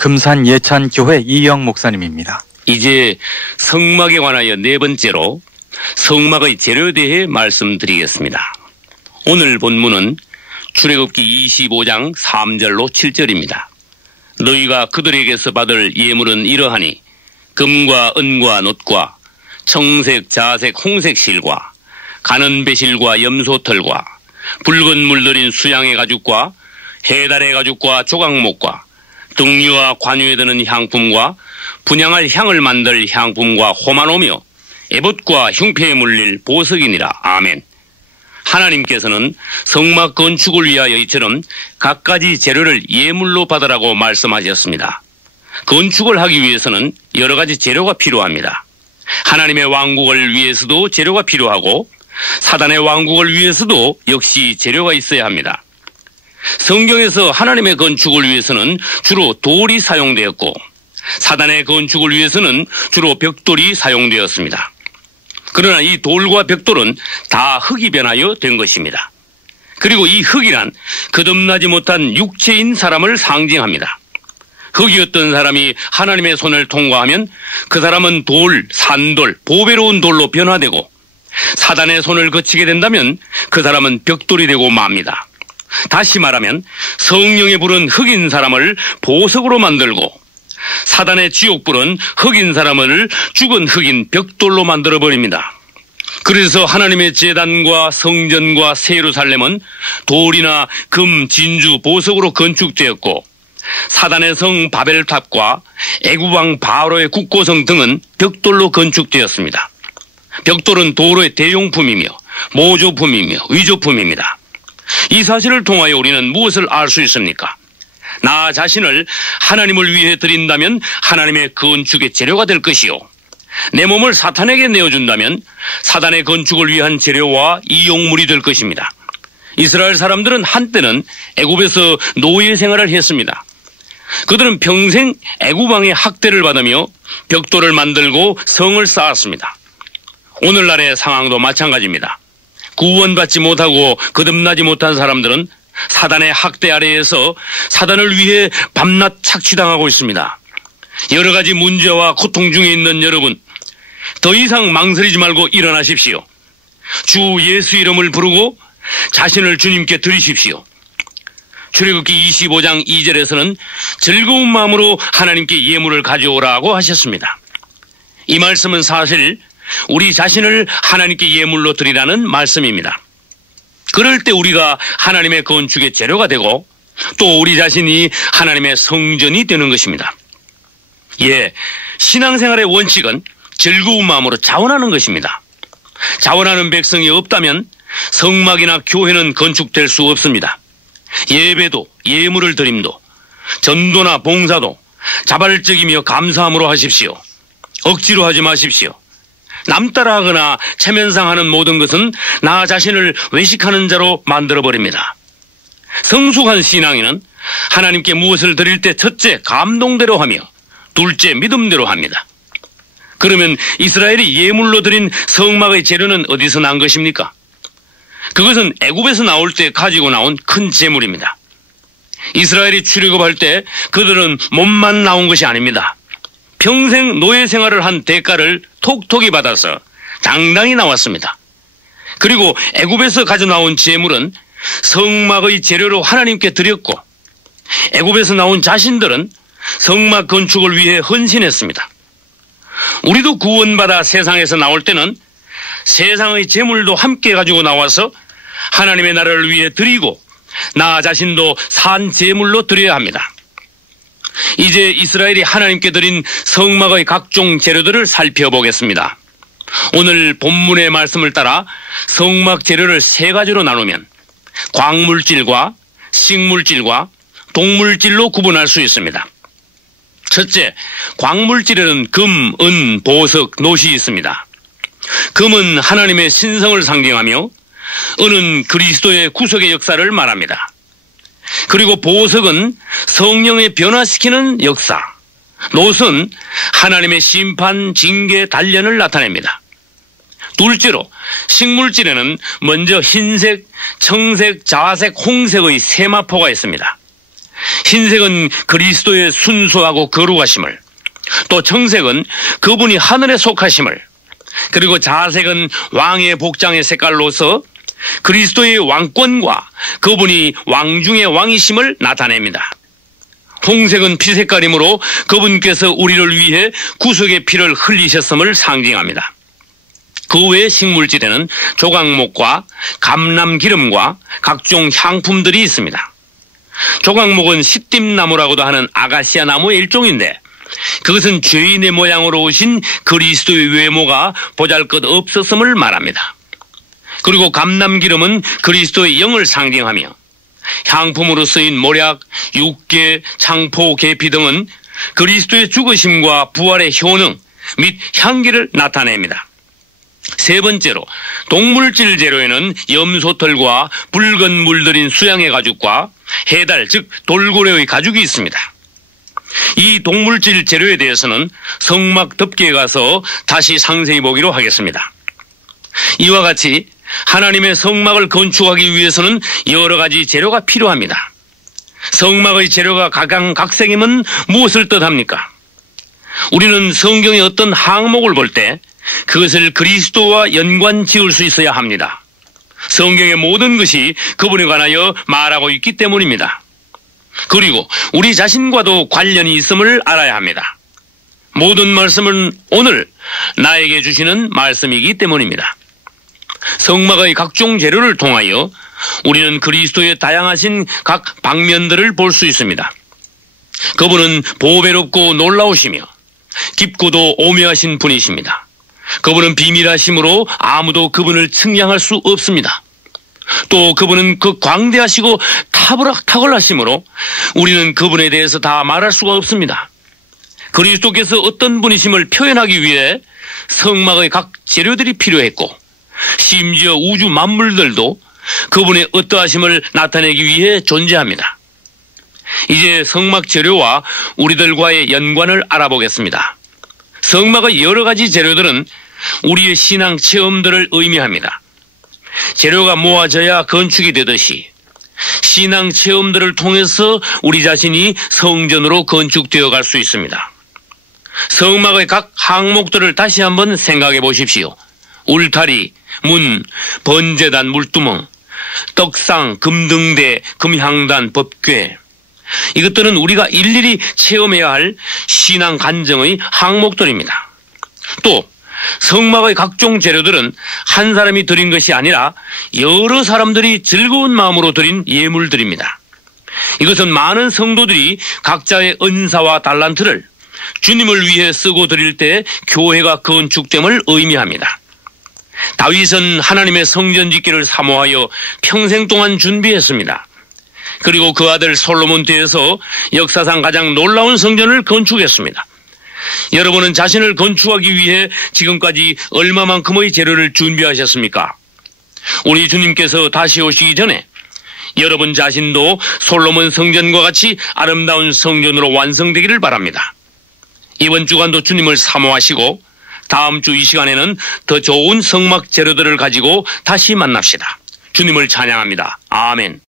금산 예찬교회 이영 목사님입니다. 이제 성막에 관하여 네 번째로 성막의 재료에 대해 말씀드리겠습니다. 오늘 본문은 출애굽기 25장 3절로 7절입니다. 너희가 그들에게서 받을 예물은 이러하니 금과 은과 놋과 청색, 자색, 홍색 실과 가는 배실과 염소털과 붉은 물들인 수양의 가죽과 해달의 가죽과 조각목과 등류와 관유에 드는 향품과 분향할 향을 만들 향품과 호마노며 에봇과 흉패에 물릴 보석이니라. 아멘. 하나님께서는 성막 건축을 위하여 이처럼 갖가지 재료를 예물로 받으라고 말씀하셨습니다. 건축을 하기 위해서는 여러 가지 재료가 필요합니다. 하나님의 왕국을 위해서도 재료가 필요하고 사단의 왕국을 위해서도 역시 재료가 있어야 합니다. 성경에서 하나님의 건축을 위해서는 주로 돌이 사용되었고 사단의 건축을 위해서는 주로 벽돌이 사용되었습니다. 그러나 이 돌과 벽돌은 다 흙이 변하여 된 것입니다. 그리고 이 흙이란 거듭나지 못한 육체인 사람을 상징합니다. 흙이었던 사람이 하나님의 손을 통과하면 그 사람은 돌, 산돌, 보배로운 돌로 변화되고 사단의 손을 거치게 된다면 그 사람은 벽돌이 되고 맙니다. 다시 말하면 성령의 불은 흙인 사람을 보석으로 만들고 사단의 지옥불은 흙인 사람을 죽은 흙인 벽돌로 만들어버립니다. 그래서 하나님의 제단과 성전과 새 예루살렘은 돌이나 금, 진주, 보석으로 건축되었고 사단의 성 바벨탑과 애굽왕 바로의 국고성 등은 벽돌로 건축되었습니다. 벽돌은 도로의 대용품이며 모조품이며 위조품입니다. 이 사실을 통하여 우리는 무엇을 알 수 있습니까? 나 자신을 하나님을 위해 드린다면 하나님의 건축의 재료가 될 것이요, 내 몸을 사탄에게 내어준다면 사단의 건축을 위한 재료와 이용물이 될 것입니다. 이스라엘 사람들은 한때는 애굽에서 노예 생활을 했습니다. 그들은 평생 애굽 왕의 학대를 받으며 벽돌을 만들고 성을 쌓았습니다. 오늘날의 상황도 마찬가지입니다. 구원받지 못하고 거듭나지 못한 사람들은 사단의 학대 아래에서 사단을 위해 밤낮 착취당하고 있습니다. 여러 가지 문제와 고통 중에 있는 여러분, 더 이상 망설이지 말고 일어나십시오. 주 예수 이름을 부르고 자신을 주님께 드리십시오. 출애굽기 25장 2절에서는 즐거운 마음으로 하나님께 예물을 가져오라고 하셨습니다. 이 말씀은 사실 우리 자신을 하나님께 예물로 드리라는 말씀입니다. 그럴 때 우리가 하나님의 건축의 재료가 되고 또 우리 자신이 하나님의 성전이 되는 것입니다. 신앙생활의 원칙은 즐거운 마음으로 자원하는 것입니다. 자원하는 백성이 없다면 성막이나 교회는 건축될 수 없습니다. 예배도 예물을 드림도 전도나 봉사도 자발적이며 감사함으로 하십시오. 억지로 하지 마십시오. 남 따라하거나 체면상하는 모든 것은 나 자신을 외식하는 자로 만들어버립니다. 성숙한 신앙인은 하나님께 무엇을 드릴 때 첫째 감동대로 하며 둘째 믿음대로 합니다. 그러면 이스라엘이 예물로 드린 성막의 재료는 어디서 난 것입니까? 그것은 애굽에서 나올 때 가지고 나온 큰 재물입니다. 이스라엘이 출애굽할 때 그들은 몸만 나온 것이 아닙니다. 평생 노예 생활을 한 대가를 톡톡히 받아서 당당히 나왔습니다. 그리고 애굽에서 가져나온 재물은 성막의 재료로 하나님께 드렸고 애굽에서 나온 자신들은 성막 건축을 위해 헌신했습니다. 우리도 구원받아 세상에서 나올 때는 세상의 재물도 함께 가지고 나와서 하나님의 나라를 위해 드리고 나 자신도 산 재물로 드려야 합니다. 이제 이스라엘이 하나님께 드린 성막의 각종 재료들을 살펴보겠습니다. 오늘 본문의 말씀을 따라 성막 재료를 세 가지로 나누면 광물질과 식물질과 동물질로 구분할 수 있습니다. 첫째, 광물질에는 금, 은, 보석, 놋이 있습니다. 금은 하나님의 신성을 상징하며 은은 그리스도의 구속의 역사를 말합니다. 그리고 보석은 성령의 변화시키는 역사, 놋은 하나님의 심판, 징계, 단련을 나타냅니다. 둘째로 식물질에는 먼저 흰색, 청색, 자색, 홍색의 세마포가 있습니다. 흰색은 그리스도의 순수하고 거룩하심을, 또 청색은 그분이 하늘에 속하심을, 그리고 자색은 왕의 복장의 색깔로서 그리스도의 왕권과 그분이 왕 중의 왕이심을 나타냅니다. 홍색은 피 색깔이므로 그분께서 우리를 위해 구속의 피를 흘리셨음을 상징합니다. 그 외의 식물질에는 조각목과 감람기름과 각종 향품들이 있습니다. 조각목은 시띠나무라고도 하는 아가시아 나무의 일종인데, 그것은 죄인의 모양으로 오신 그리스도의 외모가 보잘것없었음을 말합니다. 그리고 감람기름은 그리스도의 영을 상징하며, 향품으로 쓰인 모략, 육계, 창포, 계피 등은 그리스도의 죽으심과 부활의 효능 및 향기를 나타냅니다. 세 번째로, 동물질 재료에는 염소털과 붉은 물들인 수양의 가죽과 해달, 즉 돌고래의 가죽이 있습니다. 이 동물질 재료에 대해서는 성막 덮개에 가서 다시 상세히 보기로 하겠습니다. 이와 같이 하나님의 성막을 건축하기 위해서는 여러 가지 재료가 필요합니다. 성막의 재료가 각양각색이면 무엇을 뜻합니까? 우리는 성경의 어떤 항목을 볼 때 그것을 그리스도와 연관 지을 수 있어야 합니다. 성경의 모든 것이 그분에 관하여 말하고 있기 때문입니다. 그리고 우리 자신과도 관련이 있음을 알아야 합니다. 모든 말씀은 오늘 나에게 주시는 말씀이기 때문입니다. 성막의 각종 재료를 통하여 우리는 그리스도의 다양하신 각 방면들을 볼 수 있습니다. 그분은 보배롭고 놀라우시며 깊고도 오묘하신 분이십니다. 그분은 비밀하심으로 아무도 그분을 측량할 수 없습니다. 또 그분은 그 광대하시고 탁월하심으로 우리는 그분에 대해서 다 말할 수가 없습니다. 그리스도께서 어떤 분이심을 표현하기 위해 성막의 각 재료들이 필요했고, 심지어 우주 만물들도 그분의 어떠하심을 나타내기 위해 존재합니다. 이제 성막 재료와 우리들과의 연관을 알아보겠습니다. 성막의 여러 가지 재료들은 우리의 신앙 체험들을 의미합니다. 재료가 모아져야 건축이 되듯이 신앙 체험들을 통해서 우리 자신이 성전으로 건축되어 갈 수 있습니다. 성막의 각 항목들을 다시 한번 생각해 보십시오. 울타리, 문, 번제단, 물두멍, 떡상, 금등대, 금향단, 법궤. 이것들은 우리가 일일이 체험해야 할 신앙 간증의 항목들입니다. 또 성막의 각종 재료들은 한 사람이 드린 것이 아니라 여러 사람들이 즐거운 마음으로 드린 예물들입니다. 이것은 많은 성도들이 각자의 은사와 달란트를 주님을 위해 쓰고 드릴 때 교회가 건축됨을 의미합니다. 다윗은 하나님의 성전 짓기를 사모하여 평생 동안 준비했습니다. 그리고 그 아들 솔로몬 때에서 역사상 가장 놀라운 성전을 건축했습니다. 여러분은 자신을 건축하기 위해 지금까지 얼마만큼의 재료를 준비하셨습니까? 우리 주님께서 다시 오시기 전에 여러분 자신도 솔로몬 성전과 같이 아름다운 성전으로 완성되기를 바랍니다. 이번 주간도 주님을 사모하시고 다음 주 이 시간에는 더 좋은 성막 재료들을 가지고 다시 만납시다. 주님을 찬양합니다. 아멘.